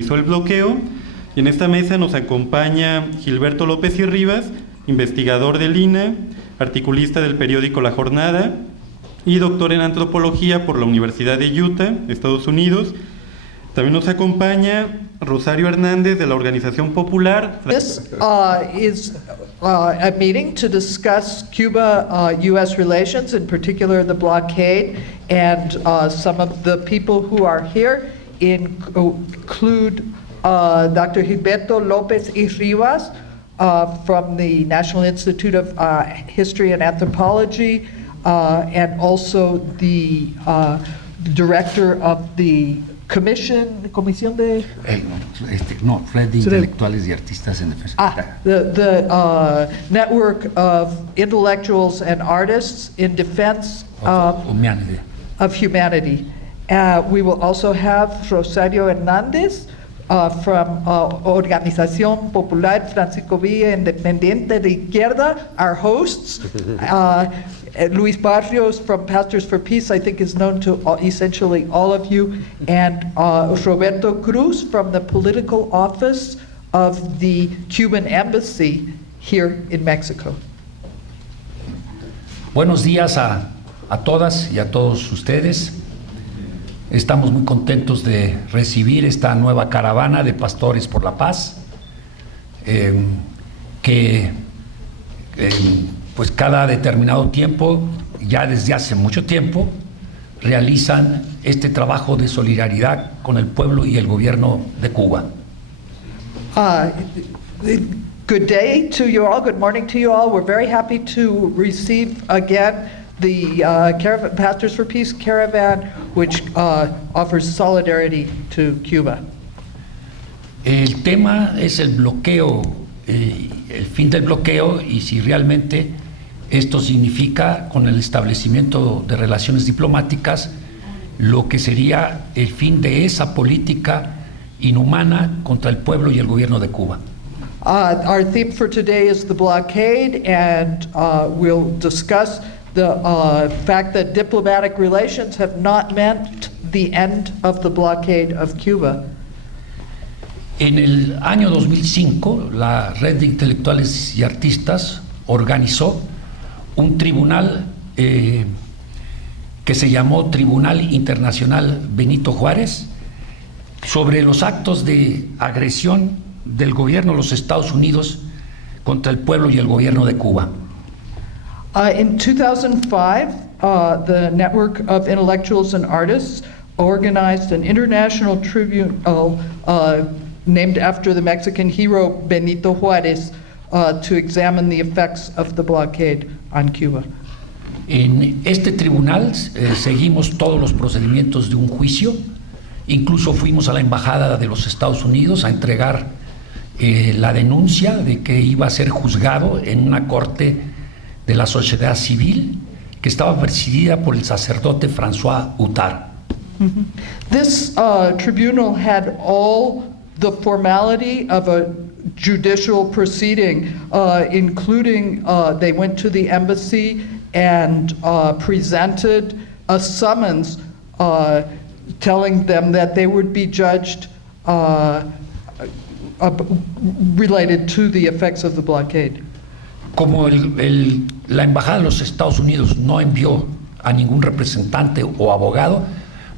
Hizo el bloqueo, y en esta mesa nos acompaña Gilberto López y Rivas, investigador del INA, articulista del periódico La Jornada y doctor en antropología por la Universidad de Utah, Estados Unidos. También nos acompaña Rosario Hernández de la Organización Popular. This is a meeting to discuss Cuba-U.S. relations, in particular the blockade, and some of the people who are here include Dr. Gilberto López y Rivas from the National Institute of History and Anthropology, and also the director of the Comisión de... Red de Intelectuales y Artistas en Defensa. The Network of Intellectuals and Artists in Defense of Humanity. We will also have Rosario Hernández from Organización Popular Francisco Villa Independiente de Izquierda, our hosts. Luis Barrios from Pastors for Peace, I think is known to essentially all of you, and Roberto Cruz from the political office of the Cuban Embassy here in Mexico. Buenos días a todas y a todos ustedes. Estamos muy contentos de recibir esta nueva caravana de Pastores por la Paz, que pues cada determinado tiempo, ya desde hace mucho tiempo, realizan este trabajo de solidaridad con el pueblo y el gobierno de Cuba. Good day to you all, good morning to you all. We're very happy to receive again the Pastors for Peace Caravan, which offers solidarity to Cuba. El tema es el bloqueo, el fin del bloqueo, y si realmente esto significa, con el establecimiento de relaciones diplomáticas, lo que sería el fin de esa política inhumana contra el pueblo y el gobierno de Cuba. Our theme for today is the blockade, and we'll discuss the fact that diplomatic relations have not meant the end of the blockade of Cuba. En el año 2005, la Red de Intelectuales y Artistas organizó un tribunal que se llamó Tribunal Internacional Benito Juárez sobre los actos de agresión del gobierno de los Estados Unidos contra el pueblo y el gobierno de Cuba. In 2005, the Network of Intellectuals and Artists organized an international tribunal named after the Mexican hero Benito Juárez to examine the effects of the blockade on Cuba. En este tribunal seguimos todos los procedimientos de un juicio, incluso fuimos a la Embajada de los Estados Unidos a entregar la denuncia de que iba a ser juzgado en una corte de la sociedad civil que estaba presidida por el sacerdote François Huttard. Mm-hmm. This tribunal had all the formality of a judicial proceeding, including they went to the embassy and presented a summons telling them that they would be judged related to the effects of the blockade. Como la Embajada de los Estados Unidos no envió a ningún representante o abogado,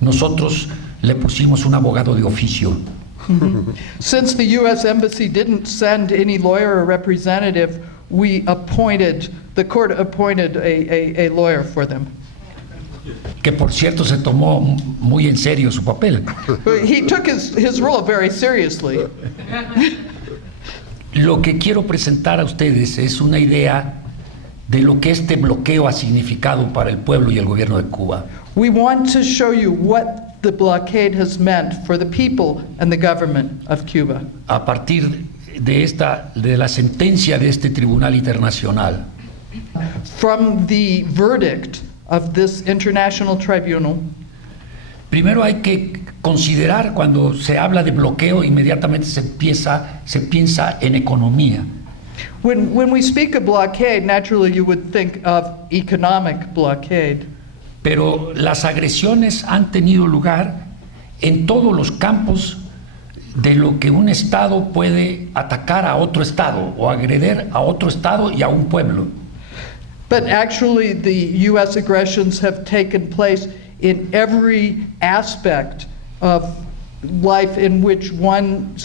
nosotros le pusimos un abogado de oficio. Mm-hmm. Since the U.S. Embassy didn't send any lawyer or representative, the court appointed a lawyer for them. Que por cierto se tomó muy en serio su papel. He took his role very seriously. Lo que quiero presentar a ustedes es una idea de lo que este bloqueo ha significado para el pueblo y el gobierno de Cuba. We want to show you what the blockade has meant for the people and the government of Cuba. A partir de la sentencia de este tribunal internacional. From the verdict of this international tribunal. Primero hay que considerar, cuando se habla de bloqueo, inmediatamente se piensa en economía. When we speak of blockade, naturally you would think of economic blockade. Pero las agresiones han tenido lugar en todos los campos de lo que un Estado puede atacar a otro Estado o agredir a otro Estado y a un pueblo. But actually, the U.S. aggressions have taken place in every aspect of life in which one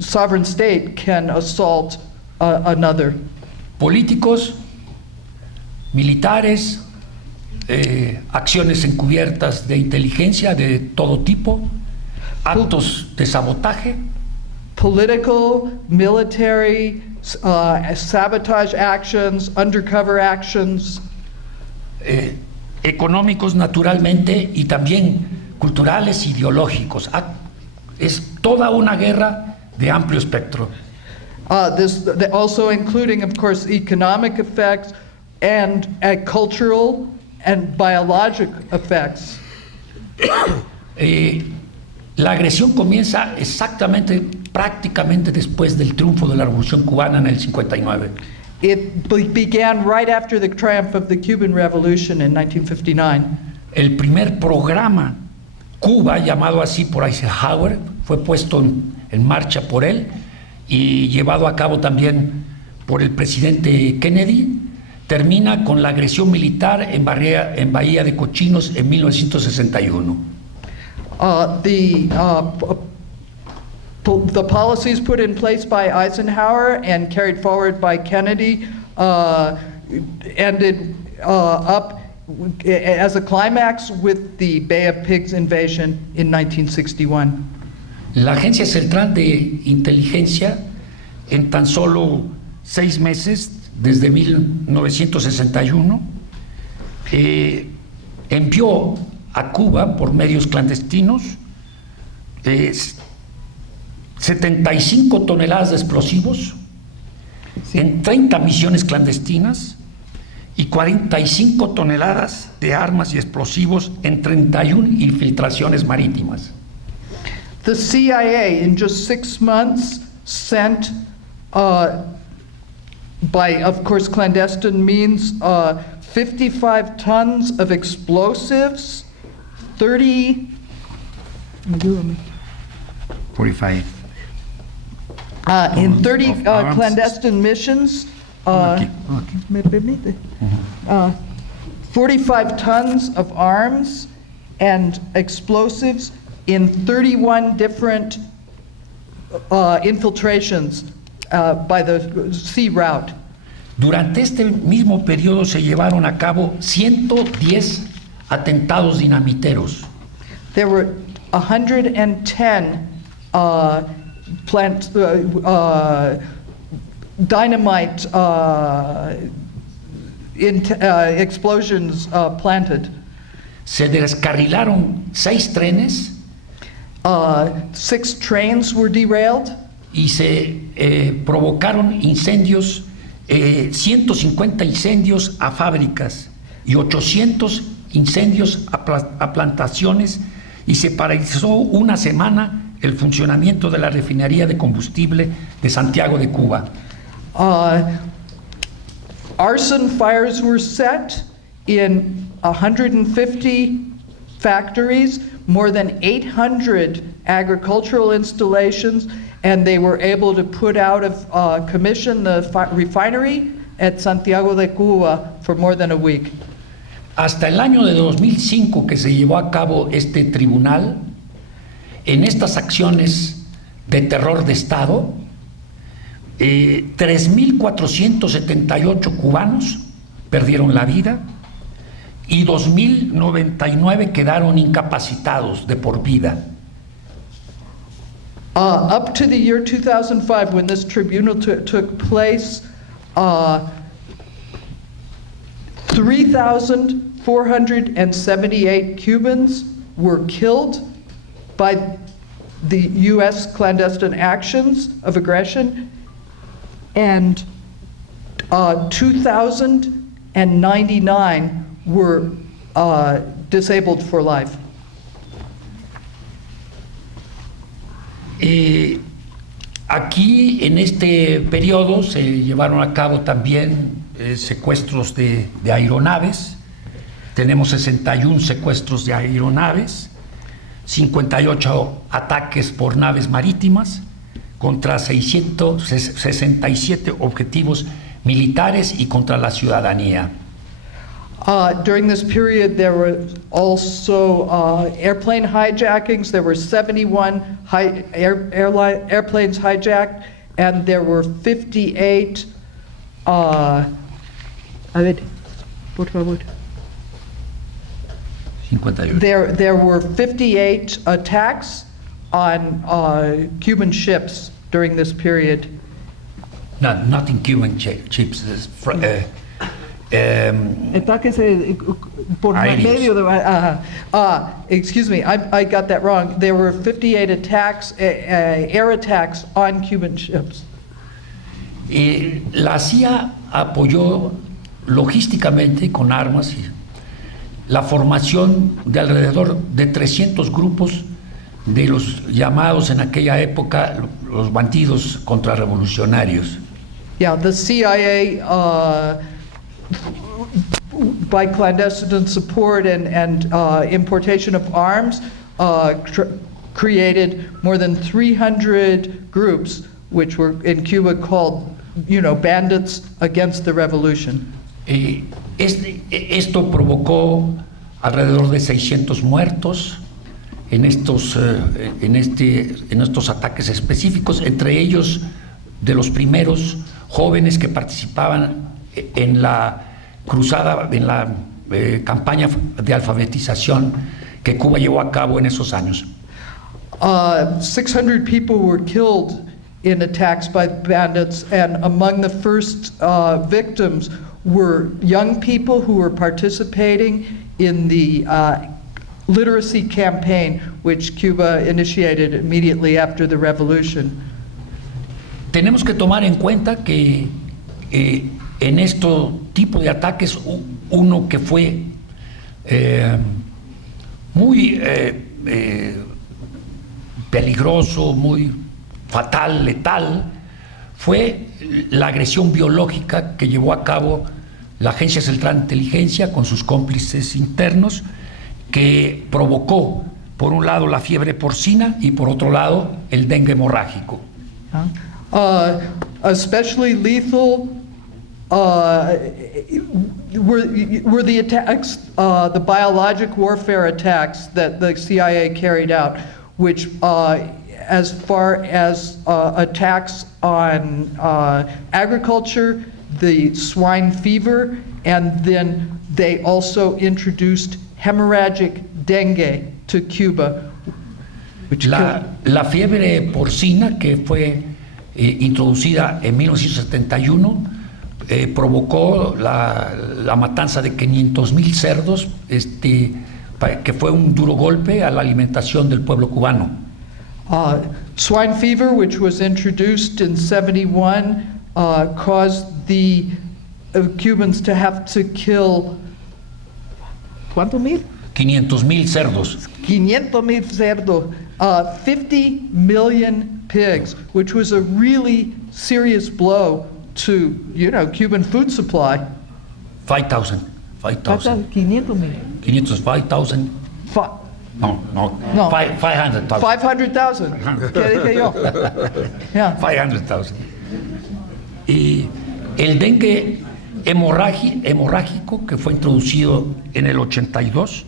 sovereign state can assault another. Políticos, militares, acciones encubiertas de inteligencia de todo tipo, actos de sabotaje, Political, military, sabotage actions, undercover actions, económicos naturalmente y también culturales, ideológicos. Es toda una guerra de amplio espectro. Also including, of course, economic effects and cultural and biologic effects. La agresión comienza exactamente, prácticamente después del triunfo de la Revolución Cubana en el 59. It began right after the triumph of the Cuban Revolution in 1959. El primer programa Cuba, llamado así por Eisenhower, fue puesto en marcha por él y llevado a cabo también por el presidente Kennedy. Termina con la agresión militar en Bahía de Cochinos en 1961. The policies put in place by Eisenhower and carried forward by Kennedy ended up as a climax with the Bay of Pigs invasion in 1961. La Agencia Central de Inteligencia, en tan solo 6 meses, desde 1961, envió a Cuba por medios clandestinos 75 toneladas de explosivos en 30 misiones clandestinas y 45 toneladas de armas y explosivos en 31 infiltraciones marítimas. The CIA in just 6 months sent, by of course clandestine means, 55 tons of explosives, 45. In 30 clandestine missions, 45 tons of arms and explosives in 31 different infiltrations by the sea route. Durante este mismo periodo se llevaron a cabo 110 atentados dinamiteros. There were 110 dynamite explosions planted. Se descarrilaron 6 trenes. 6 trains were derailed. Y se provocaron incendios, 150 incendios a fábricas y 800 incendios a plantaciones, y se paralizó una semana el funcionamiento de la refinería de combustible de Santiago de Cuba. Arson fires were set in 150 factories, more than 800 agricultural installations, and they were able to put out of commission the refinery at Santiago de Cuba for more than a week. Hasta el año de 2005 que se llevó a cabo este tribunal, en estas acciones de terror de Estado, 3.478 cubanos perdieron la vida y 2.099 quedaron incapacitados de por vida. Up to the year 2005, when this tribunal took place, 3,478 Cubans were killed by the U.S. clandestine actions of aggression, and 2,099 were disabled for life. Aquí en este periodo se llevaron a cabo también secuestros de aeronaves. Tenemos 61 secuestros de aeronaves, 58 ataques por naves marítimas contra 667 objetivos militares y contra la ciudadanía. During this period, there were also airplane hijackings. There were 71 airplanes hijacked, and there were 58. A ver, por favor. 58. There were 58 attacks on Cuban ships during this period. No, not in Cuban ships. Ataques por medio de. Excuse me, I got that wrong. There were 58 attacks, air attacks on Cuban ships. La CIA apoyó logísticamente con armas la formación de alrededor de 300 grupos de los llamados en aquella época los bandidos contrarrevolucionarios. Yeah, the CIA, by clandestine support and importation of arms, created more than 300 groups, which were in Cuba called, bandits against the revolution. Esto provocó alrededor de 600 muertos en estos ataques específicos, entre ellos de los primeros jóvenes que participaban en la cruzada, en la campaña de alfabetización que Cuba llevó a cabo en esos años. 600 people were killed in attacks by bandits, and among the first victims were young people who were participating in the literacy campaign, which Cuba initiated immediately after the revolution. Tenemos que tomar en cuenta que en este tipo de ataques, uno que fue muy peligroso, muy fatal, letal, fue la agresión biológica que llevó a cabo la Agencia Central de Inteligencia con sus cómplices internos, que provocó, por un lado, la fiebre porcina y, por otro lado, el dengue hemorrágico. Especially lethal were the attacks, the biologic warfare attacks that the CIA carried out, which, as far as attacks on agriculture, the swine fever, and then they also introduced hemorrhagic dengue to Cuba. La fiebre porcina, que fue introducida en 1971, provocó la matanza de 500,000 cerdos, que fue un duro golpe a la alimentación del pueblo cubano. Swine fever, which was introduced in 71, caused the Cubans to have to kill, ¿cuánto mil? 500,000 cerdos. 500,000 cerdos, 50 million pigs, which was a really serious blow to, Cuban food supply. 5,000. 500,000. 500,000. No. 500,000. 500,000. ¿Qué dije yo? Yeah. 500,000. Y el dengue hemorrágico, que fue introducido en el 82,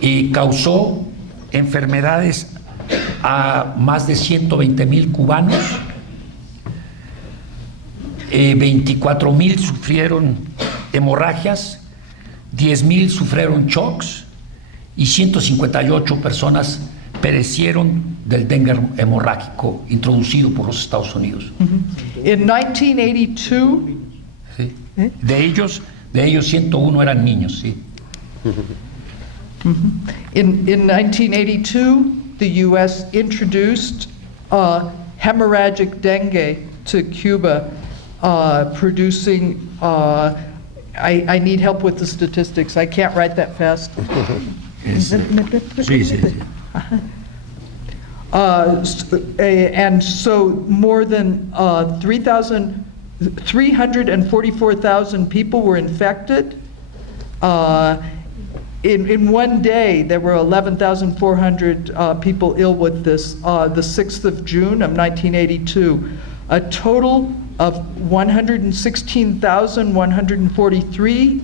y causó enfermedades a más de 120,000 cubanos. 24,000 sufrieron hemorragias, 10,000 sufrieron shocks y 158 personas perecieron del dengue hemorrágico introducido por los Estados Unidos. In 1982, ¿Sí? De ellos 101 eran niños, sí. In 1982, the U.S. introduced hemorrhagic dengue to Cuba, producing, I need help with the statistics. I can't write that fast. Sí. And so more than 344,000 people were infected, in one day, there were 11,400 people ill with this, the 6th of June of 1982. A total of 116,143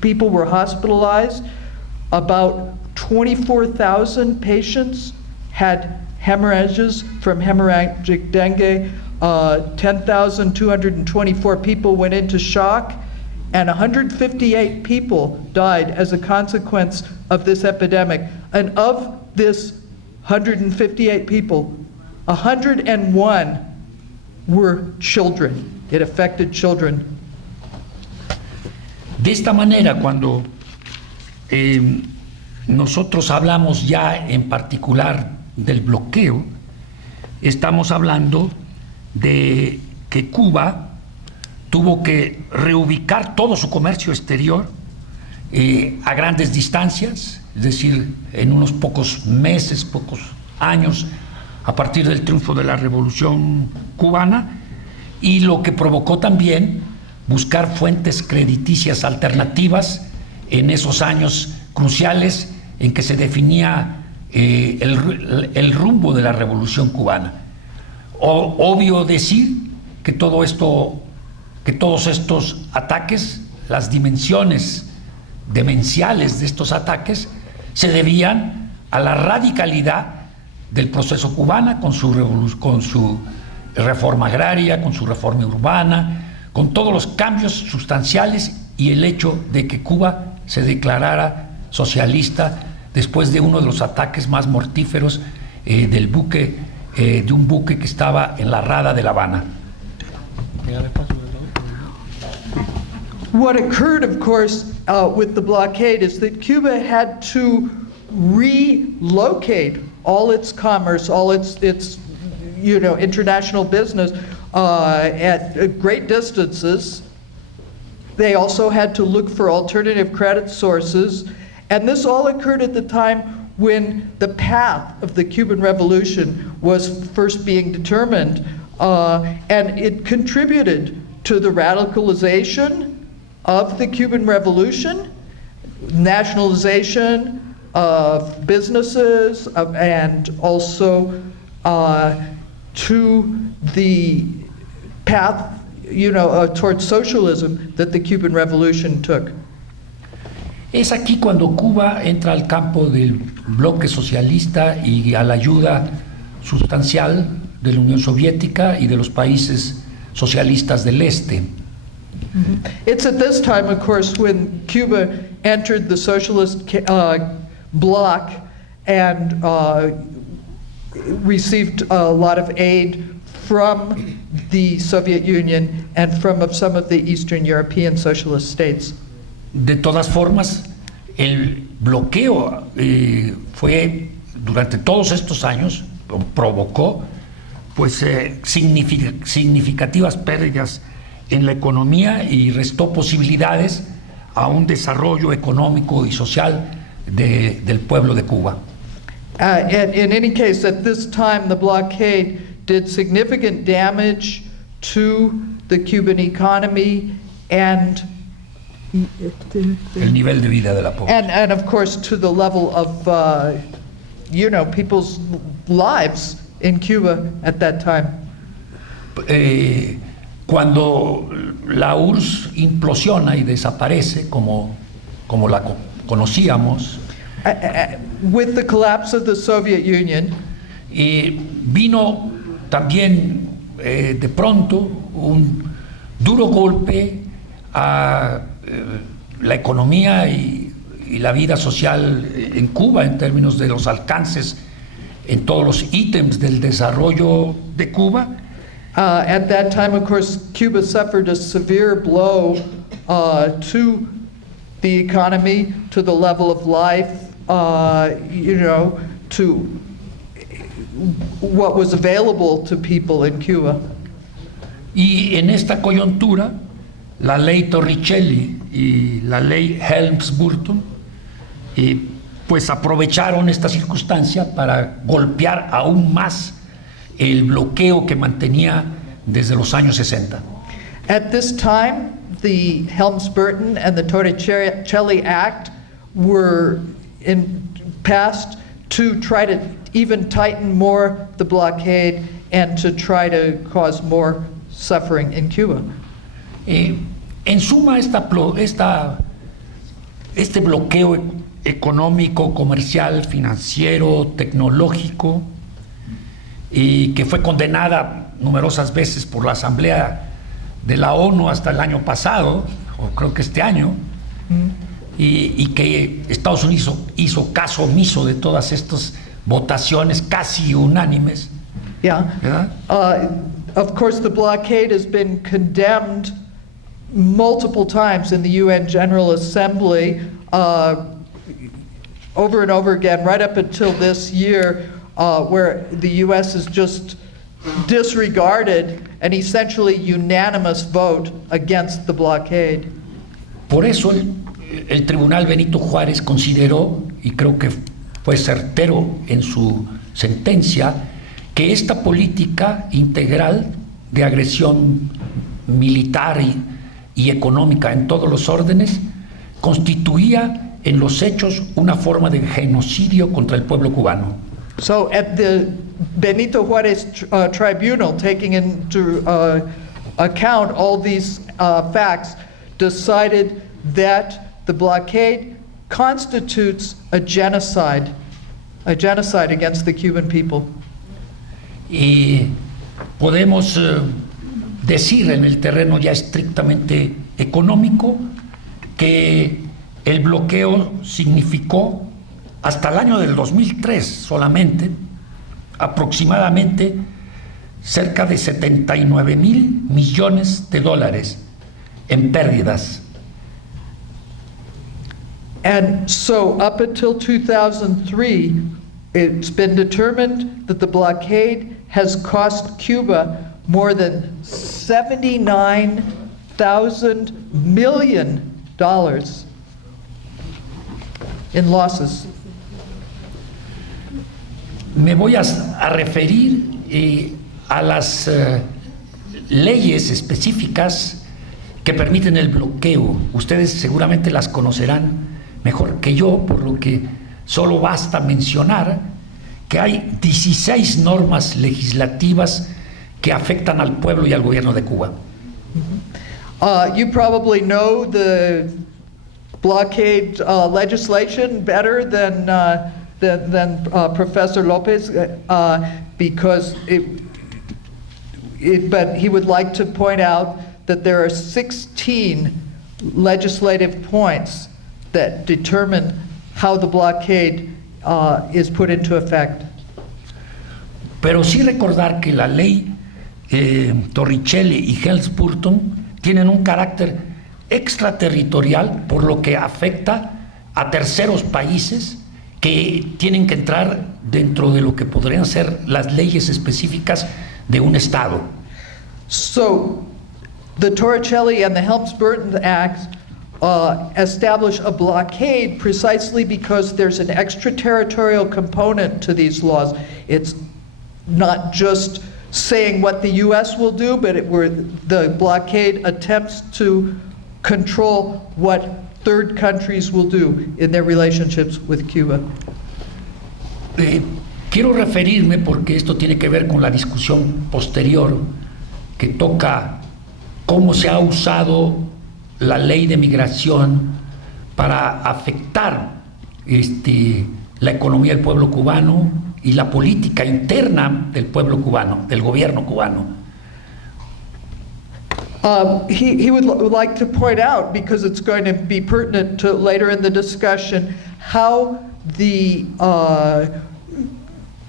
people were hospitalized. About 24,000 patients had hemorrhages from hemorrhagic dengue. 10,224 people went into shock, and 158 people died as a consequence of this epidemic. And of this 158 people, 101 were children. It affected children. De esta manera, cuando nosotros hablamos ya en particular del bloqueo, estamos hablando de que Cuba tuvo que reubicar todo su comercio exterior a grandes distancias, es decir, en unos pocos meses, pocos años, a partir del triunfo de la Revolución Cubana, y lo que provocó también buscar fuentes crediticias alternativas en esos años cruciales en que se definía el rumbo de la Revolución Cubana. Obvio decir que todo esto, que todos estos ataques, las dimensiones demenciales de estos ataques, se debían a la radicalidad del proceso cubano con su reforma agraria, con su reforma urbana, con todos los cambios sustanciales y el hecho de que Cuba se declarara socialista después de uno de los ataques más mortíferos de un buque que estaba en la rada de La Habana. What occurred, of course, with the blockade is that Cuba had to relocate all its commerce, all its international business at great distances. They also had to look for alternative credit sources, and this all occurred at the time when the path of the Cuban Revolution was first being determined, and it contributed to the radicalization of the Cuban Revolution, nationalization of businesses, and also to the path, towards socialism that the Cuban Revolution took. Es aquí cuando Cuba entra al campo del bloque socialista y a la ayuda sustancial de la Unión Soviética y de los países socialistas del este. It's at this time, of course, when Cuba entered the socialist bloc and received a lot of aid from the Soviet Union and from some of the Eastern European socialist states. De todas formas, el bloqueo fue durante todos estos años, provocó pues significativas pérdidas en la economía y restó posibilidades a un desarrollo económico y social del pueblo de Cuba. In any case, at this time, the blockade did significant damage to the Cuban economy and el nivel de vida de la población. And of course, to the level of, people's lives in Cuba at that time. Cuando la URSS implosiona y desaparece como la conocíamos, with the collapse of the Soviet Union, vino también de pronto un duro golpe a la economía y la vida social en Cuba en términos de los alcances en todos los ítems del desarrollo de Cuba. At that time, of course, Cuba suffered a severe blow to the economy, to the level of life, to what was available to people in Cuba. Y en esta coyuntura, la ley Torricelli y la ley Helms-Burton pues aprovecharon esta circunstancia para golpear aún más el bloqueo que mantenía desde los años 60. At this time, the Helms-Burton and the Torricelli Act were passed to try to even tighten more the blockade and to try to cause more suffering in Cuba. En suma, este bloqueo económico, comercial, financiero, tecnológico, y que fue condenada numerosas veces por la Asamblea de la ONU hasta el año pasado, o creo que este año, y que Estados Unidos hizo caso omiso de todas estas votaciones casi unánimes. Yeah. Of course, the blockade has been condemned multiple times in the UN General Assembly, over and over again, right up until this year, where the U.S. has just disregarded an essentially unanimous vote against the blockade. Por eso el Tribunal Benito Juárez consideró, y creo que fue certero en su sentencia, que esta política integral de agresión militar y económica en todos los órdenes constituía en los hechos una forma de genocidio contra el pueblo cubano. So at the Benito Juárez Tribunal, taking into account all these facts, decided that the blockade constitutes a genocide against the Cuban people. Y podemos decir en el terreno ya estrictamente económico que el bloqueo significó hasta el año del 2003 solamente aproximadamente cerca de 79,000 millones de dólares en pérdidas. And so up until 2003, it's been determined that the blockade has cost Cuba more than $79,000 million in losses. Me voy a referir a las leyes específicas que permiten el bloqueo. Ustedes seguramente las conocerán mejor que yo, por lo que solo basta mencionar que hay 16 normas legislativas que afectan al pueblo y al gobierno de Cuba. You probably know the blockade legislation better than Professor Lopez, because but he would like to point out that there are 16 legislative points that determine how the blockade is put into effect. Pero sí recordar que la ley Torricelli y Helms-Burton tienen un carácter extraterritorial, por lo que afecta a terceros países que tienen que entrar dentro de lo que podrían ser las leyes específicas de un Estado. So, the Torricelli and the Helms-Burton Acts establish a blockade precisely because there's an extraterritorial component to these laws. It's not just saying what the U.S. will do, but the blockade attempts to control what third countries will do in their relationships with Cuba. Quiero referirme, porque esto tiene que ver con la discusión posterior que toca cómo se ha usado la ley de migración para afectar la economía del pueblo cubano y la política interna del pueblo cubano, del gobierno cubano. He would like to point out, because it's going to be pertinent to later in the discussion, how the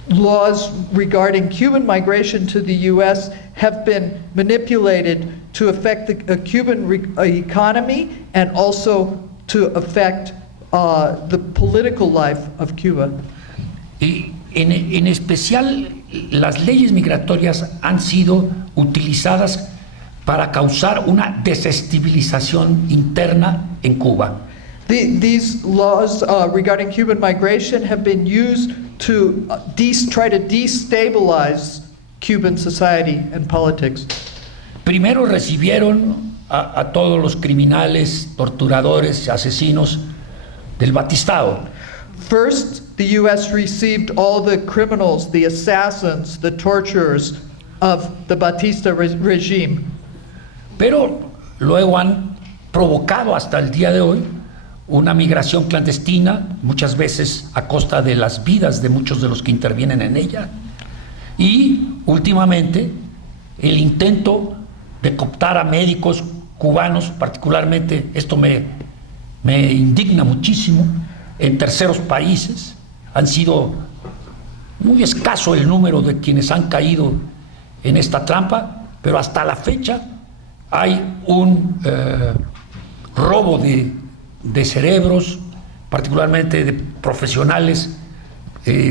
laws regarding Cuban migration to the U.S. have been manipulated to affect the Cuban economy and also to affect the political life of Cuba. Y en especial, las leyes migratorias han sido utilizadas para causar una desestabilización interna en Cuba. These laws regarding Cuban migration have been used to try to destabilize Cuban society and politics. Primero recibieron a todos los criminales, torturadores, asesinos del Batistado. First, the U.S. received all the criminals, the assassins, the torturers of the Batista regime. Pero luego han provocado hasta el día de hoy una migración clandestina, muchas veces a costa de las vidas de muchos de los que intervienen en ella, y últimamente el intento de cooptar a médicos cubanos, particularmente, esto me indigna muchísimo, en terceros países. Han sido muy escaso el número de quienes han caído en esta trampa, pero hasta la fecha hay un robo de cerebros, particularmente de profesionales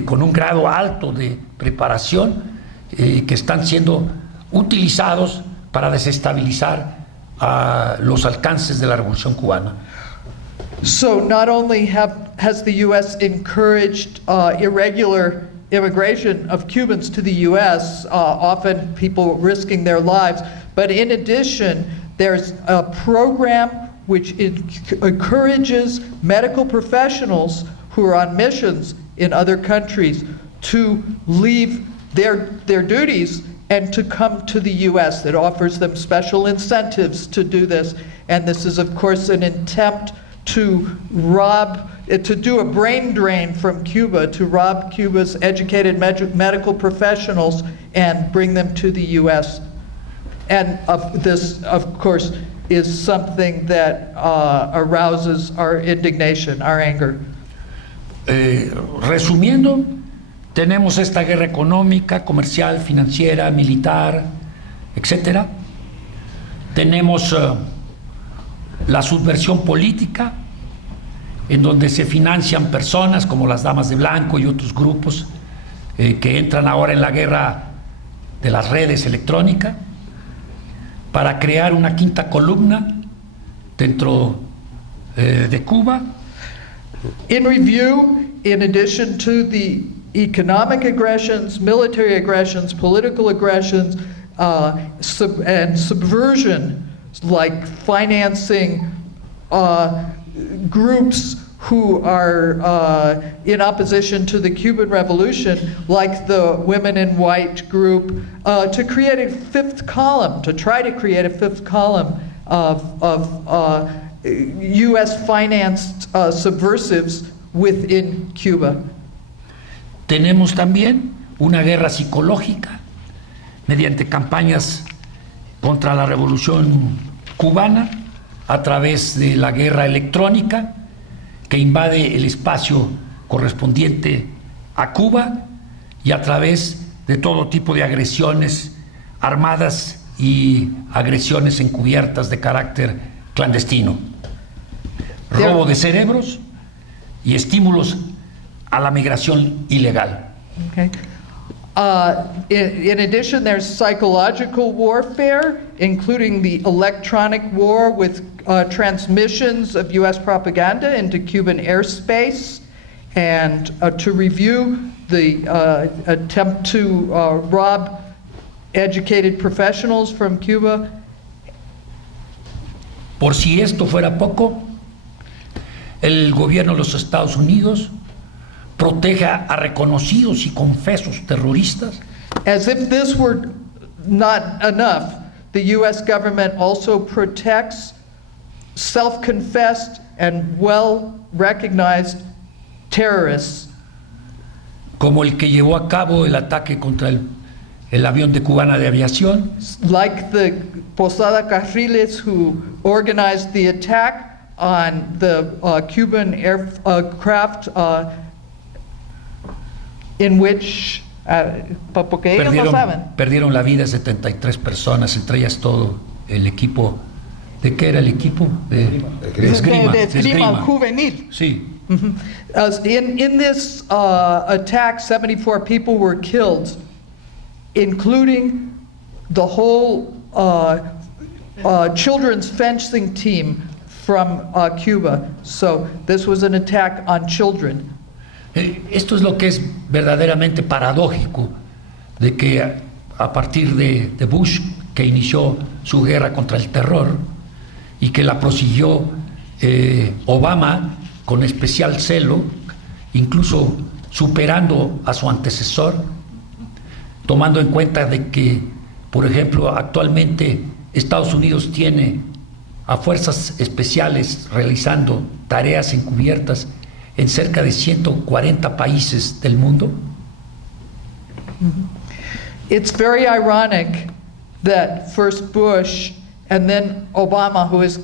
con un grado alto de preparación, que están siendo utilizados para desestabilizar los alcances de la Revolución Cubana. So not only has the U.S. encouraged irregular immigration of Cubans to the U.S., often people risking their lives, but in addition, there's a program which encourages medical professionals who are on missions in other countries to leave their duties and to come to the U.S. It offers them special incentives to do this, and this is, of course, an attempt to do a brain drain from Cuba, to rob Cuba's educated medical professionals and bring them to the U.S. And this, of course, is something that arouses our indignation, our anger. Resumiendo, tenemos esta guerra económica, comercial, financiera, militar, etcétera. Tenemos la subversión política, en donde se financian personas como las Damas de Blanco y otros grupos que entran ahora en la guerra de las redes electrónicas para crear una quinta columna dentro de Cuba. In review, in addition to the economic aggressions, military aggressions, political aggressions, and subversion, like financing groups who are in opposition to the Cuban Revolution, like the Women in White group, to create a fifth column, to try to create a fifth column of U.S.-financed subversives within Cuba. Tenemos también una guerra psicológica mediante campañas contra la Revolución Cubana a través de la guerra electrónica que invade el espacio correspondiente a Cuba y a través de todo tipo de agresiones armadas y agresiones encubiertas de carácter clandestino. Robo de cerebros y estímulos a la migración ilegal. Okay. In addition, there's psychological warfare, including the electronic war with transmissions of U.S. propaganda into Cuban airspace, and to review the attempt to rob educated professionals from Cuba. Por si esto fuera poco, el gobierno de los Estados Unidos proteja a reconocidos y confesos terroristas. As if this were not enough, the U.S. government also protects self-confessed and well-recognized terrorists. Como el que llevó a cabo el ataque contra el avión de Cubana de Aviación. Like the Posada Carriles, who organized the attack on the Cuban aircraft in which, porque ellos no saben. Perdieron la vida 73 personas, entre ellas todo el equipo. ¿De qué era el equipo? De esgrima juvenil. Sí. Mm-hmm. In this attack, 74 people were killed, including the whole children's fencing team from Cuba. So this was an attack on children. Esto es lo que es verdaderamente paradójico, de que a partir de Bush, que inició su guerra contra el terror y que la prosiguió Obama con especial celo, incluso superando a su antecesor, tomando en cuenta de que, por ejemplo, actualmente Estados Unidos tiene a fuerzas especiales realizando tareas encubiertas en cerca de 140 países del mundo. It's very ironic that first Bush and then Obama, who has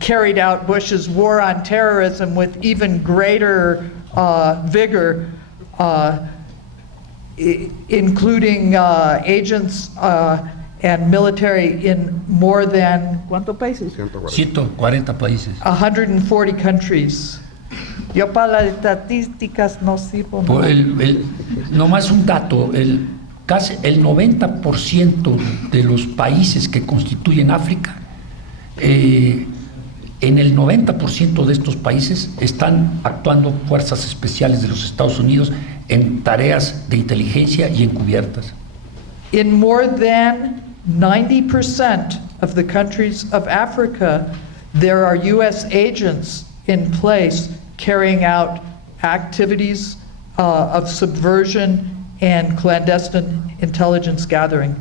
carried out Bush's war on terrorism with even greater vigor, including agents and military in more than, ¿cuántos países? 140 países. 140 countries. Yo para las estadísticas no sirvo. Nomás un dato, casi el 90% de los países que constituyen África, en el 90% de estos países están actuando fuerzas especiales de los Estados Unidos en tareas de inteligencia y encubiertas. In more than 90% of the countries of Africa, there are U.S. agents in place carrying out activities of subversion and clandestine intelligence gathering.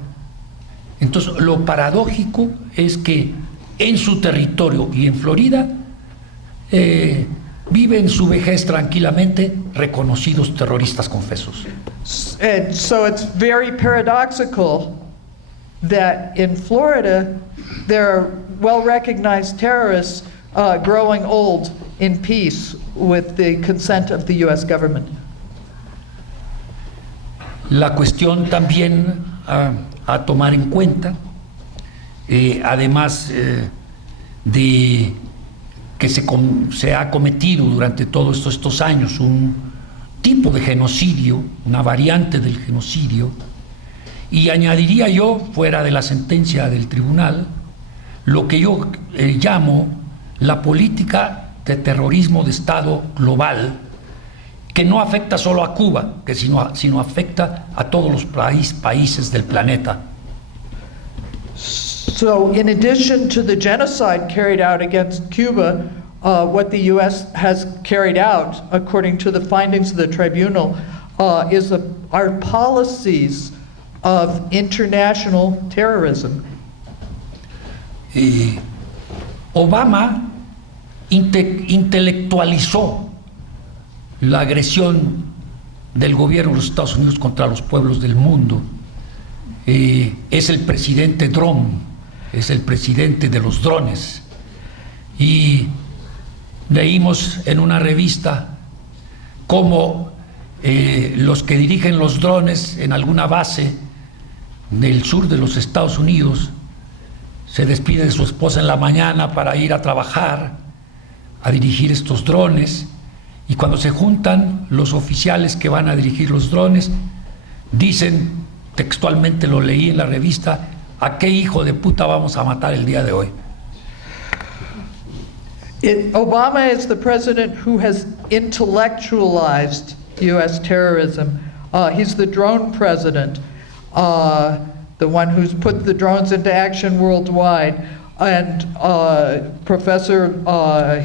Entonces, lo paradójico es que en su territorio y en Florida viven su vejez tranquilamente reconocidos terroristas confesos. And so it's very paradoxical that in Florida there are well-recognized terrorists growing old in peace with the consent of the U.S. government. La cuestión también a tomar en cuenta, además de que se ha cometido durante todos estos años un tipo de genocidio, una variante del genocidio, y añadiría yo, fuera de la sentencia del tribunal, lo que yo llamo la política de terrorismo de Estado global, que no afecta solo a Cuba, sino afecta a todos los países del planeta. So in addition to the genocide carried out against Cuba, what the U.S. has carried out, according to the findings of the tribunal, are policies of international terrorism. Obama intelectualizó la agresión del gobierno de los Estados Unidos contra los pueblos del mundo. Es el presidente drone, es el presidente de los drones. Y leímos en una revista cómo los que dirigen los drones en alguna base del sur de los Estados Unidos se despide de su esposa en la mañana para ir a trabajar, a dirigir estos drones, y cuando se juntan los oficiales que van a dirigir los drones, dicen, textualmente lo leí en la revista, ¿a qué hijo de puta vamos a matar el día de hoy? Obama is the president who has intellectualized U.S. terrorism. He's the drone president, the one who's put the drones into action worldwide. And Professor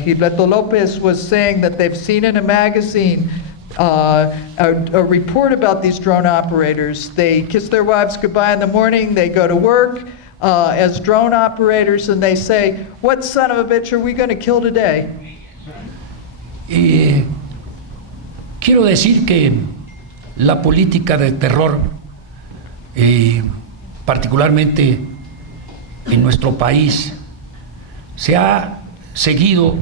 Gilberto Lopez was saying that they've seen in a magazine a report about these drone operators. They kiss their wives goodbye in the morning, they go to work as drone operators, and they say, what son of a bitch are we going to kill today? Quiero decir que la política de terror, particularmente en nuestro país, se ha seguido,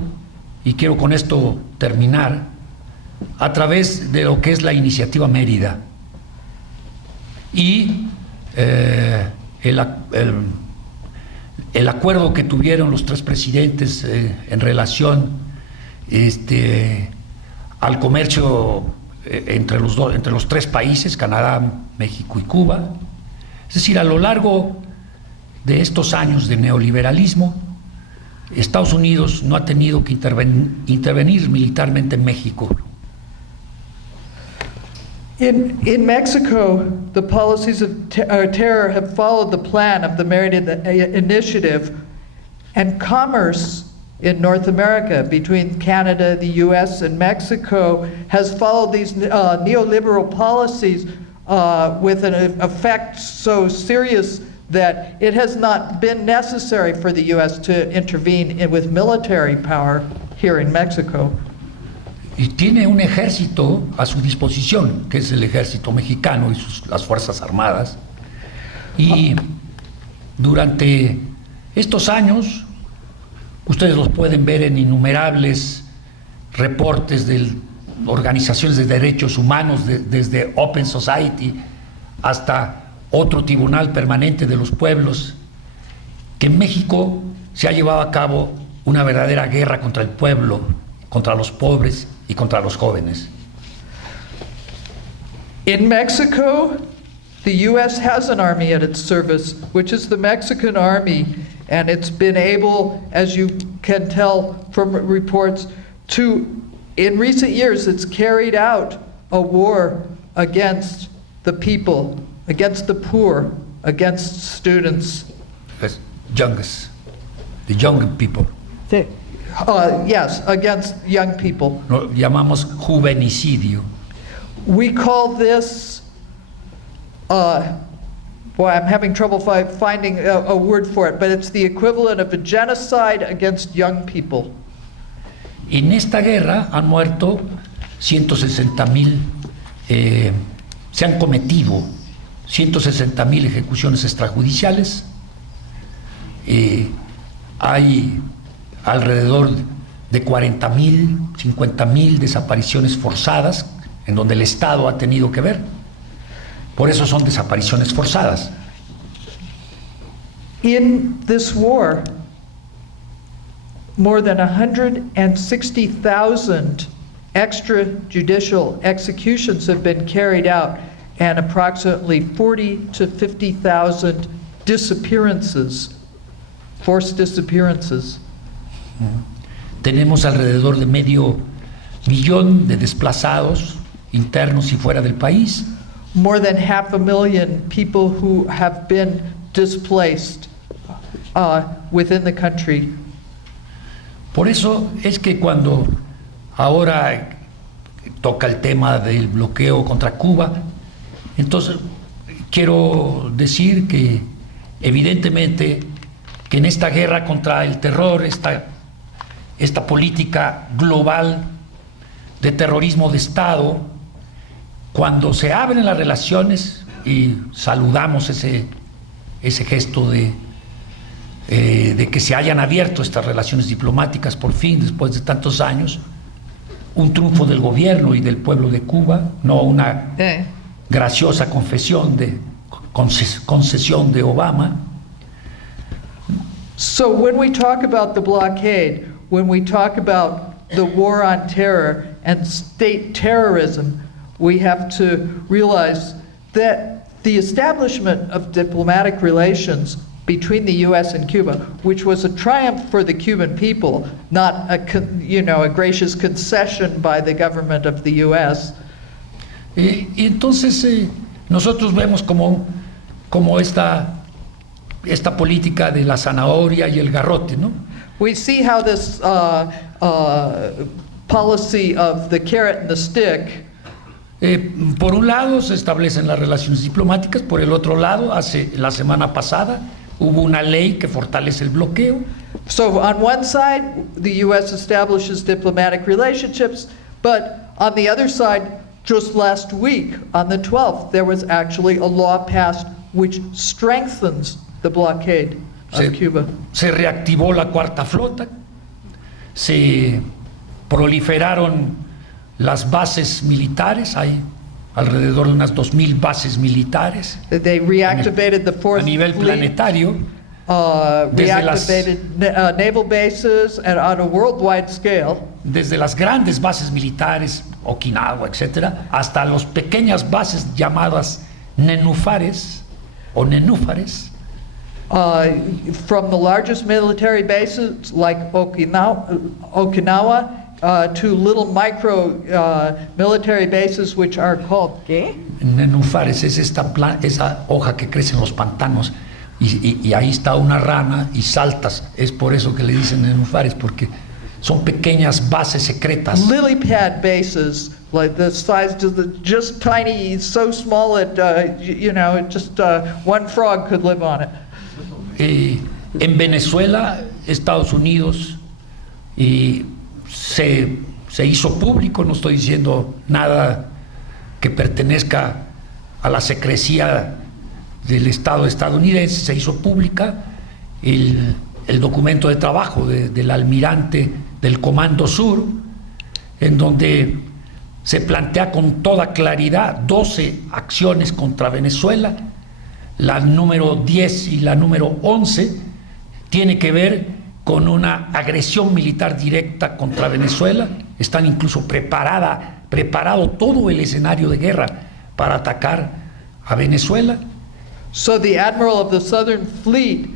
y quiero con esto terminar, a través de lo que es la Iniciativa Mérida y el acuerdo que tuvieron los tres presidentes en relación al comercio entre los tres países, Canadá, México y Cuba. Es decir, a lo largo de estos años de neoliberalismo, Estados Unidos no ha tenido que intervenir militarmente en México. In Mexico, the policies of terror have followed the plan of the Merida Initiative, and commerce in North America between Canada, the US, and Mexico has followed these neoliberal policies with an effect so serious that it has not been necessary for the US to intervene with military power here in Mexico. Y tiene un ejército a su disposición, que es el ejército mexicano y las Fuerzas Armadas. Y durante estos años, ustedes los pueden ver en innumerables reportes de organizaciones de derechos humanos, desde Open Society hasta otro tribunal permanente de los pueblos, que en México se ha llevado a cabo una verdadera guerra contra el pueblo, contra los pobres y contra los jóvenes. In Mexico, the U.S. has an army at its service, which is the Mexican Army, and it's been able, as you can tell from reports, to, in recent years, it's carried out a war against the people, against the poor, against students. Yes, the young people. Yes, against young people. Lo llamamos juvenicidio. We call this, boy, I'm having trouble finding a word for it, but it's the equivalent of a genocide against young people. En esta guerra han muerto 160,000, se han cometido 160,000 ejecuciones extrajudiciales. Hay alrededor de 40,000, 50,000 desapariciones forzadas en donde el Estado ha tenido que ver. Por eso son desapariciones forzadas. In this war, more than 160,000 extrajudicial executions have been carried out, and approximately 40,000 to 50,000 disappearances, forced disappearances. Tenemos alrededor de 500,000 de desplazados internos y fuera del país. More than 500,000 people who have been displaced within the country. Por eso es que cuando ahora toca el tema del bloqueo contra Cuba, entonces quiero decir que evidentemente que en esta guerra contra el terror, esta política global de terrorismo de Estado, cuando se abren las relaciones, y saludamos ese gesto de que se hayan abierto estas relaciones diplomáticas por fin, después de tantos años, un triunfo del gobierno y del pueblo de Cuba, no una graciosa concesión de Obama. So when we talk about the blockade, when we talk about the war on terror and state terrorism, we have to realize that the establishment of diplomatic relations between the U.S. and Cuba, which was a triumph for the Cuban people, not a gracious concession by the government of the U.S. Y entonces nosotros vemos como esta política de la zanahoria y el garrote, ¿no? We see how this policy of the carrot and the stick. Por un lado se establecen las relaciones diplomáticas, por el otro lado, la semana pasada hubo una ley que fortalece el bloqueo. So on one side, the U.S. establishes diplomatic relationships, but on the other side, just last week, on the 12th, there was actually a law passed which strengthens the blockade of Cuba. Se reactivó la Cuarta Flota, se proliferaron las bases militares, hay alrededor de unas 2,000 bases militares. They reactivated the Fourth a nivel Fleet, planetario. reactivated naval bases and on a worldwide scale. Desde las grandes bases militares, Okinawa, etcétera, hasta las pequeñas bases llamadas nenúfares o nenúfares. From the largest military bases like Okinawa to little micro military bases which are called ¿qué? Nenúfares es esa hoja que crece en los pantanos y ahí está una rana y saltas. Es por eso que le dicen nenúfares, porque son pequeñas bases secretas. Lily pad bases, like the size, just tiny, so small that, just one frog could live on it. En Venezuela, Estados Unidos, y se hizo público, no estoy diciendo nada que pertenezca a la secrecía del Estado estadounidense, se hizo pública el documento de trabajo del almirante del Comando Sur, en donde se plantea con toda claridad 12 acciones contra Venezuela. La número 10 y la número 11 tiene que ver con una agresión militar directa contra Venezuela. Están incluso preparado todo el escenario de guerra para atacar a Venezuela. So the admiral of the Southern Fleet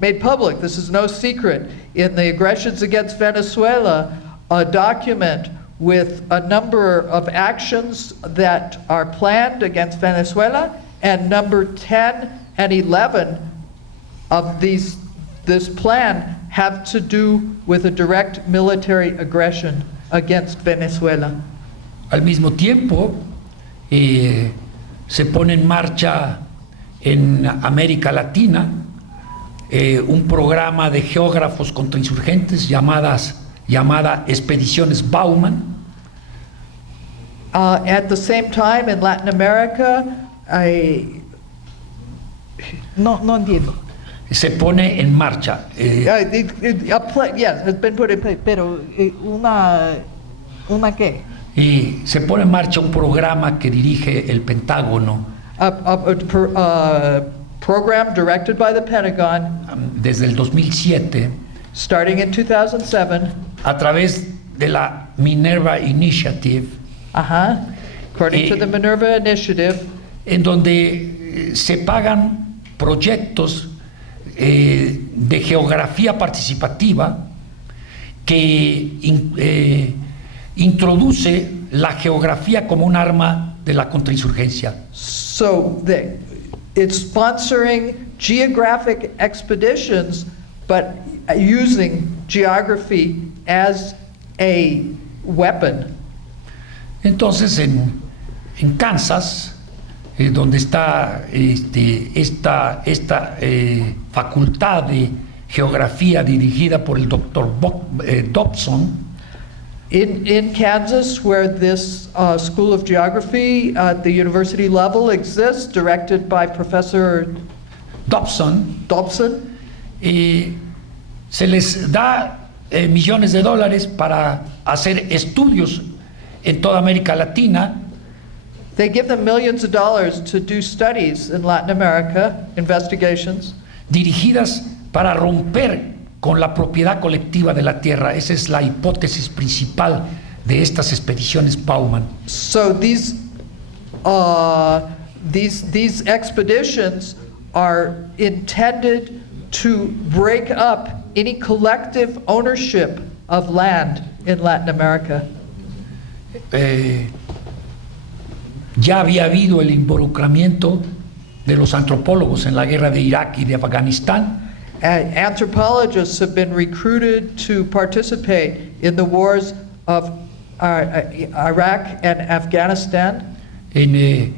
made public, this is no secret, in the aggressions against Venezuela, a document with a number of actions that are planned against Venezuela, and number 10 and 11 of this plan have to do with a direct military aggression against Venezuela. Al mismo tiempo, se pone en marcha en América Latina un programa de geógrafos contrainsurgentes llamada Expediciones Bauman. At the same time, in Latin America, no entiendo. Se pone en marcha. Yes, has been put in place, pero una qué? Y se pone en marcha un programa que dirige el Pentágono. A program directed by the Pentagon. Desde el 2007. Starting in 2007. A través de la Minerva Initiative. According to the Minerva Initiative. En donde se pagan proyectos de geografía participativa que introduce la geografía como un arma de la contrainsurgencia. So it's sponsoring geographic expeditions, but using geography as a weapon. Entonces en Kansas, donde está esta facultad de geografía dirigida por el doctor Dobson. In Kansas, where this School of Geography at the university level exists, directed by Professor Dobson, se les da millones de dólares para hacer estudios en toda América Latina. They give them millions of dollars to do studies in Latin America, investigations. Dirigidas para romper con la propiedad colectiva de la tierra. Esa es la hipótesis principal de estas expediciones Bauman. So these expeditions are intended to break up any collective ownership of land in Latin America. Ya había habido el involucramiento de los antropólogos en la guerra de Irak y de Afganistán. Anthropologists have been recruited to participate in the wars of Iraq and Afghanistan. En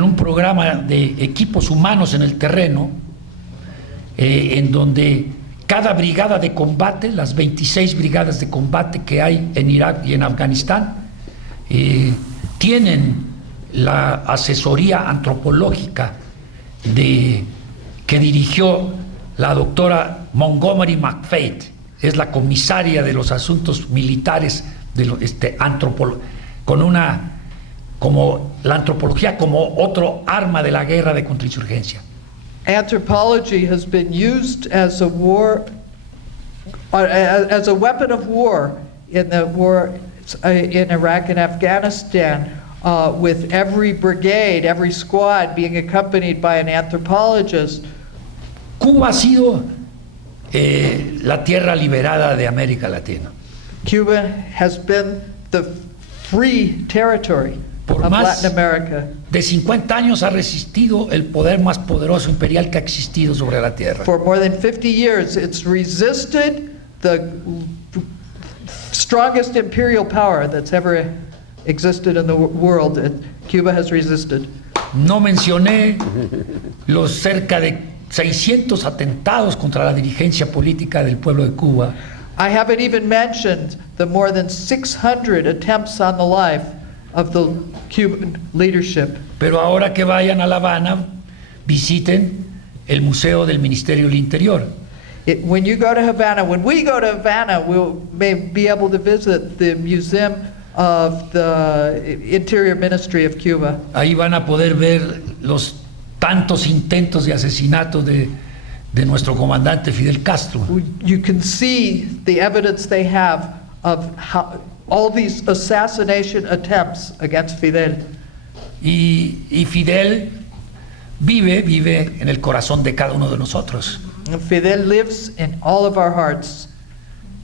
un programa de equipos humanos en el terreno, en donde cada brigada de combate, las 26 brigadas de combate que hay en Irak y en Afganistán, tienen la asesoría antropológica que dirigió la doctora Montgomery McFate. Es la comisaria de los asuntos militares como la antropología como otro arma de la guerra de contrainsurgencia. Anthropology has been used as a weapon of war in the war in Iraq and Afghanistan, with every brigade, every squad being accompanied by an anthropologist. Cuba ha sido la tierra liberada de América Latina. Cuba has been the free territory Por of más Latin America. de 50 años ha resistido el poder más poderoso imperial que ha existido sobre la tierra. For more than 50 years, it's resisted the strongest imperial power that's ever existed in the world. Cuba has resisted. No mencioné los cerca de 600 atentados contra la dirigencia política del pueblo de Cuba, I haven't even mentioned the more than 600 attempts on the life of the Cuban leadership. pero ahora que vayan a La Habana, visiten el Museo del Ministerio del Interior. When you go to Havana, when we go to Havana, we'll may be able to visit the Museum of the Interior Ministry of Cuba. Ahí van a poder ver los tantos intentos de asesinato de nuestro comandante Fidel Castro. You can see the evidence they have of how all these assassination attempts against Fidel. Y Fidel vive en el corazón de cada uno de nosotros. And Fidel lives in all of our hearts.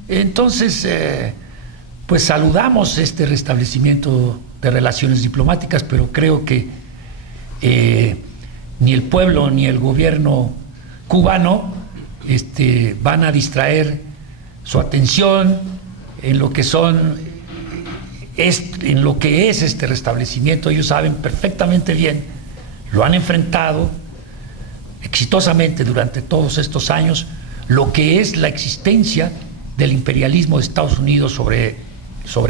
Entonces, pues saludamos este restablecimiento de relaciones diplomáticas, pero creo que ni el pueblo ni el gobierno cubano van a distraer su atención en lo que en lo que es este restablecimiento. Ellos saben perfectamente bien, lo han enfrentado exitosamente durante todos estos años, lo que es la existencia del imperialismo de Estados Unidos sobre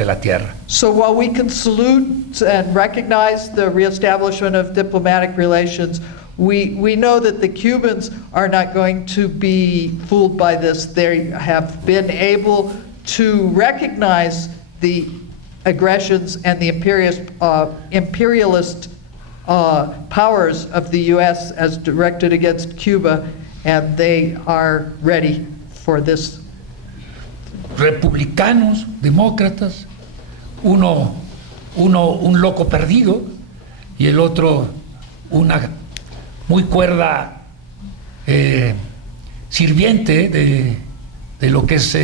la tierra. So while we can salute and recognize the reestablishment of diplomatic relations, we know that the Cubans are not going to be fooled by this. They have been able to recognize the aggressions and the imperialist powers of the U.S. as directed against Cuba, and they are ready for this. Republicanos, demócratas, uno un loco perdido y el otro una muy cuerda sirviente de lo que es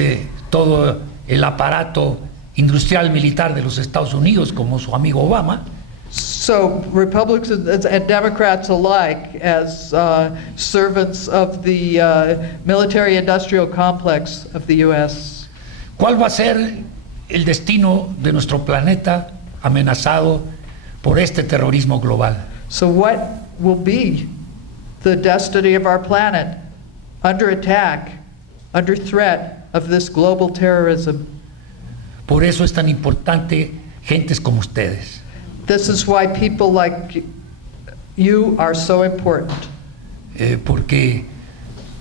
todo el aparato industrial militar de los Estados Unidos, como su amigo Obama. So Republicans and Democrats alike, as servants of the military-industrial complex of the U.S. ¿Cuál va a ser el destino de nuestro planeta amenazado por este terrorismo global? So what will be the destiny of our planet under attack, under threat of this global terrorism? Por eso es tan importante gentes como ustedes. This is why people like you are so important. Porque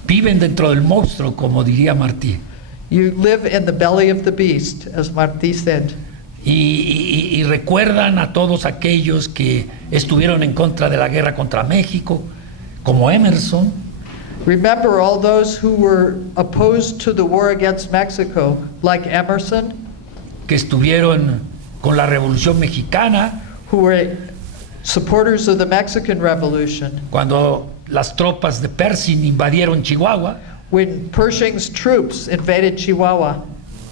viven dentro del monstruo, como diría Martí. You live in the belly of the beast, as Martí said. Y recuerdan a todos aquellos que estuvieron en contra de la guerra contra México, como Emerson. Remember all those who were opposed to the war against Mexico, like Emerson, Que estuvieron con la Revolución Mexicana, who were supporters of the Mexican Revolution. cuando las tropas de Pershing invadieron Chihuahua, When Pershing's troops invaded Chihuahua,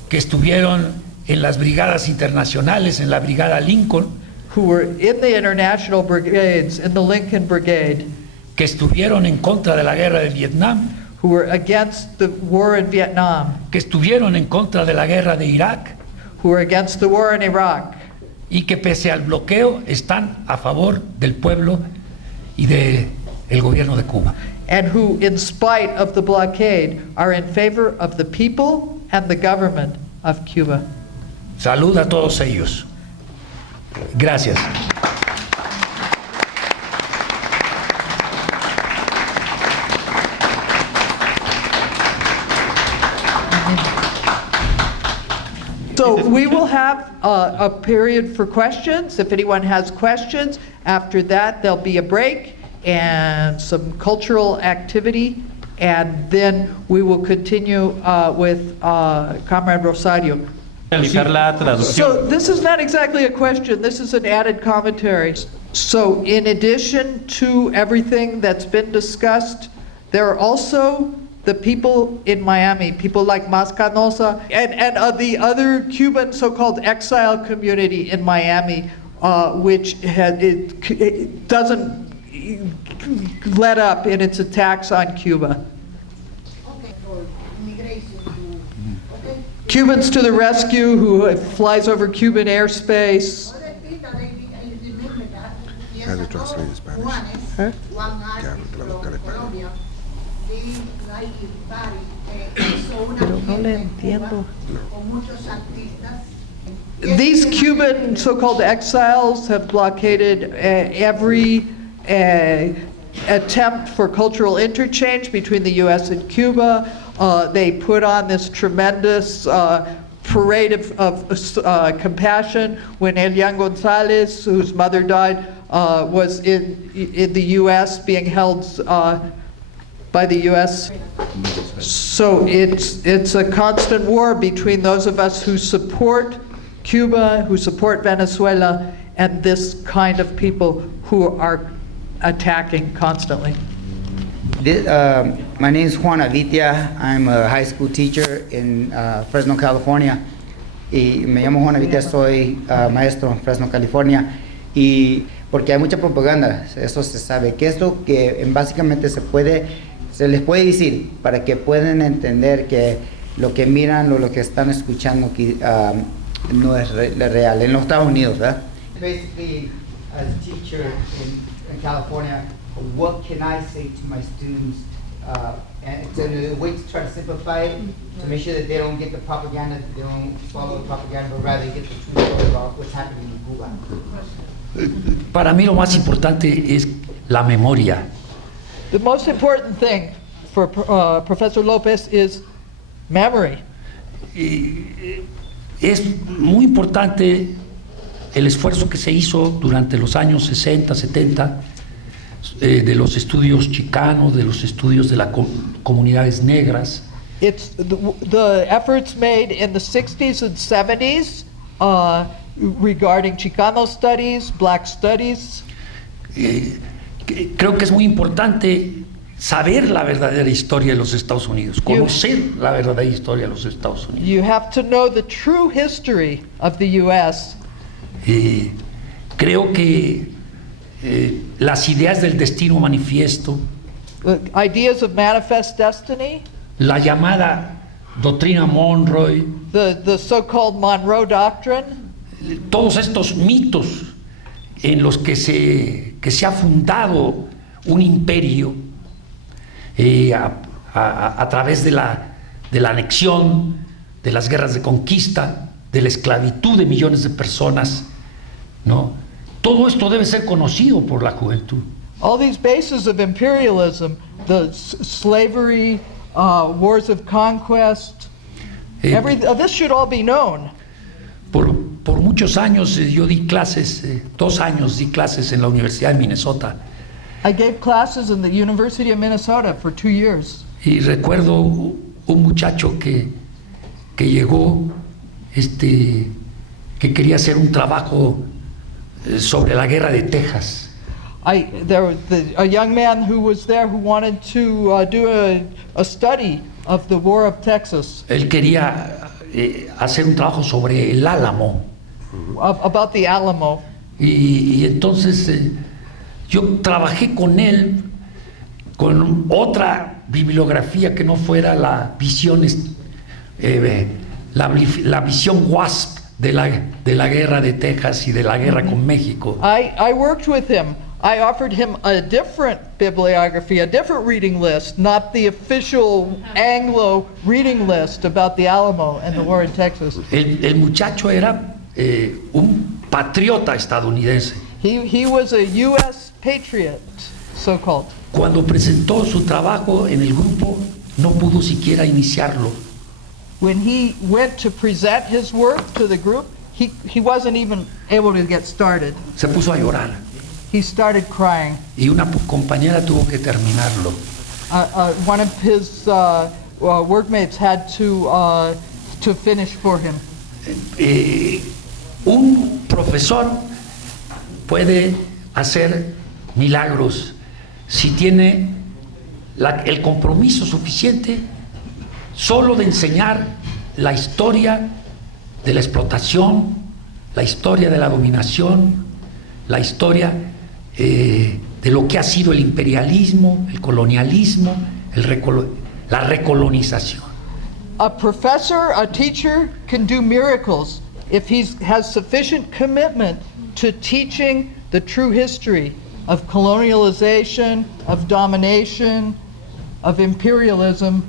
que estuvieron en las brigadas internacionales, en la Brigada Lincoln, who were in the international brigades, in the Lincoln Brigade, que estuvieron en contra de la guerra de Vietnam, who were against the war in Vietnam, que estuvieron en contra de la guerra de Irak who were against the war in Iraq, y que pese al bloqueo están a favor del pueblo y del gobierno de Cuba. and who, in spite of the blockade, are in favor of the people and the government of Cuba. Salud a todos ellos. Gracias. So we will have a period for questions. If anyone has questions, after that there'll be a break and some cultural activity, and then we will continue with Comrade Rosario. Realizar la traducción. So this is not exactly a question, this is an added commentary. So in addition to everything that's been discussed, there are also the people in Miami, people like Mas Canosa and the other Cuban so-called exile community in Miami which it doesn't let up in its attacks on Cuba. Cubans to the rescue, who flies over Cuban airspace. I had to translate in Spanish. Huh? Yeah, traductor en español. Pero no le entiendo. These Cuban so-called exiles have blockaded every attempt for cultural interchange between the U.S. and Cuba. They put on this tremendous parade of compassion when Elian Gonzalez, whose mother died, was in the U.S. being held by the U.S. So it's a constant war between those of us who support Cuba, who support Venezuela, and this kind of people who are attacking constantly. My name is Juan Avitia. I'm a high school teacher in Fresno, California. Y me llamo Juan Avitia, soy maestro en Fresno, California. Y porque hay mucha propaganda, eso se sabe. ¿Qué es lo que básicamente se les puede decir para que puedan entender que lo que miran o lo que están escuchando aquí, no es real? En los Estados Unidos, ¿verdad? Basically, as a teacher in California, what can I say to my students, and to a way to try to simplify it, to make sure that they don't get the propaganda, that they don't follow the propaganda, but rather get the truth about what's happening in Cuba? Para mí lo más importante es la memoria. The most important thing for Professor Lopez is memory. Es muy importante el esfuerzo que se hizo durante los años 60, 70, de los estudios chicanos, de los estudios de las comunidades negras. It's the efforts made in the 60s and 70s regarding Chicano studies, black studies. Creo que es muy importante saber la verdadera historia de los Estados Unidos, conocer la verdadera historia de los Estados Unidos. You have to know the true history of the U.S. Creo que las ideas del destino manifiesto, Ideas of manifest destiny, la llamada doctrina Monroe, the so-called Monroe Doctrine, todos estos mitos en los que se ha fundado un imperio a través de la anexión, de las guerras de conquista, de la esclavitud de millones de personas, ¿no? Todo esto debe ser conocido por la juventud. all these bases of imperialism, the slavery, wars of conquest, this should all be known. Por muchos años yo di clases, 2 años di clases en la Universidad de Minnesota. I gave classes in the University of Minnesota for 2 years. Y recuerdo un muchacho que llegó, que quería hacer un trabajo sobre la guerra de Texas. There was a young man who was there who wanted to do a study of the War of Texas. Él quería hacer un trabajo sobre el Álamo. About the Alamo. Y entonces yo trabajé con él con otra bibliografía que no fuera la visión, la visión WASP de la guerra de Texas y de la guerra con México. I worked with him. I offered him a different bibliography, a different reading list, not the official Anglo reading list about the Alamo and the war in Texas. El muchacho era un patriota estadounidense. He was a U.S. patriot, so-called. Cuando presentó su trabajo en el grupo, no pudo siquiera iniciarlo. When he went to present his work to the group, he wasn't even able to get started. Se puso a llorar. He started crying. Y una compañera tuvo que terminarlo. One of his workmates had to finish for him. Un profesor puede hacer milagros si tiene el compromiso suficiente solo de enseñar la historia de la explotación, la historia de la dominación, la historia de lo que ha sido el imperialismo, el colonialismo, la recolonización. A professor, a teacher can do miracles if he has sufficient commitment to teaching the true history of colonialization, of domination, of imperialism.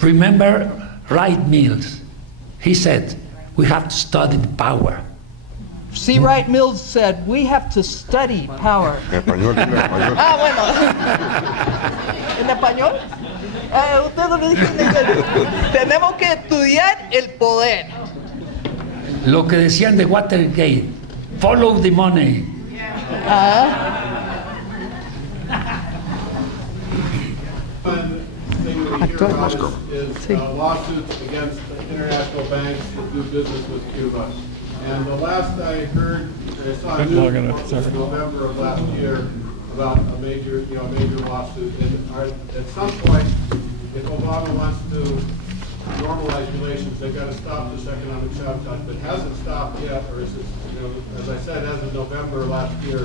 Remember Wright Mills. He said, we have to study the power. C. Wright Mills said, we have to study power. En español, dime en español. Ah, bueno. ¿En español? Usted no me dice en inglés. Tenemos que estudiar el poder. Lo que decían de Watergate, follow the money. One thing that we hear about is lawsuits against international banks that do business with Cuba. And the last I heard, I saw a news report in November of last year about a major lawsuit. And at some point, if Obama wants to normalize relations, they've got to stop this economic sabotage. But it hasn't stopped yet, or is it, as I said, as of November last year,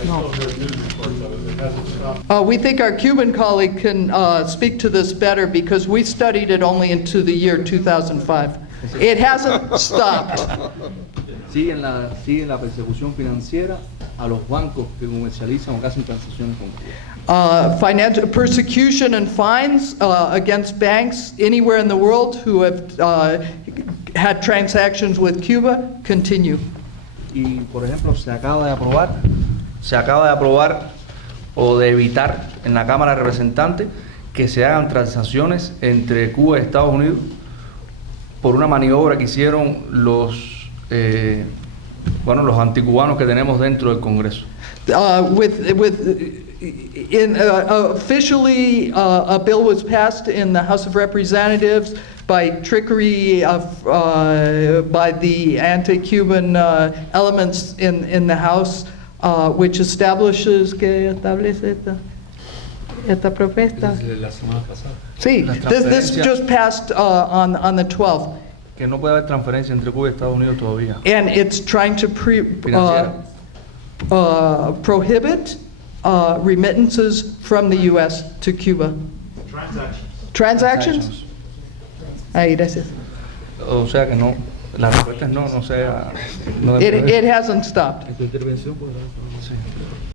I still heard news reports of it. It hasn't stopped. We think our Cuban colleague can speak to this better because we studied it only into the year 2005. It hasn't stopped. Siguen la persecución financiera a los bancos que comercializan o que hacen transacciones con Cuba. Financial persecution and fines against banks anywhere in the world who have had transactions with Cuba continue. Y, por ejemplo, se acaba de aprobar o de evitar en la Cámara de Representantes que se hagan transacciones entre Cuba y Estados Unidos por una maniobra que hicieron los anticubanos que tenemos dentro del Congreso. Officially, a bill was passed in the House of Representatives by trickery by the anti-Cuban elements in the House, which establishes esta propuesta. Sí, this just passed on the 12th. Que no puede haber transferencia entre Cuba y Estados Unidos todavía. And it's trying to prohibit remittances from the U.S. to Cuba. Transactions? Ahí, gracias. O sea que no, la respuesta es no sea. No It hasn't stopped. Esta intervención, pues, sí.